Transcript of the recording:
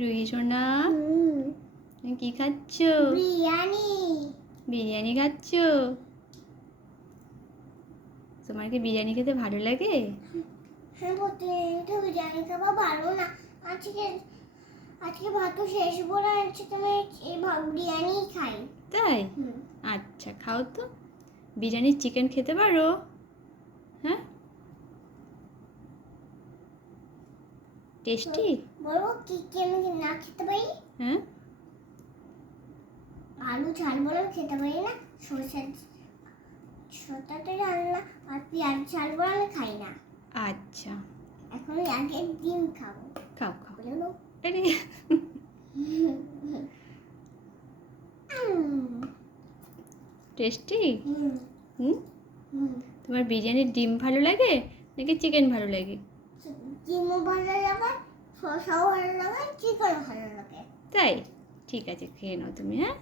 রুহি সোনা, তুমি কি খাচ্ছ? বিরিয়ানি। বিরিয়ানি খাচ্ছ? তোমার কি বিরিয়ানি খেতে ভালো লাগে? হ্যাঁ, প্রতিদিন তো বিরিয়ানি খাওয়া ভালো না। আজকে আজকে ভাত শেষ বলে আজকে তুমি এই বিরিয়ানি খাই। তাই? আচ্ছা, খাও তো। বিরিয়ানির চিকেন খেতে পারো? হ্যাঁ, টেস্টি। বলো কি কি আমি না খেতে পারি? হ্যাঁ, আলু ঝাল বলে খেতে পারি না। সরষেটা ঝাল না, আর পেঁয়াজ ঝাল বলে আমি খাই না। আচ্ছা, এখন আগে ডিম খাবো। খাও খাও। বলো। আরে, টেস্টি। হুম, তোমার বিরিয়ানির ডিম ভালো লাগে নাকি চিকেন ভালো লাগে? ডিমও ভালো লাগে, শসাও ভালো লাগে, চিকেনও ভালো লাগে। তাই? ঠিক আছে, খেয়ে নাও তুমি। হ্যাঁ।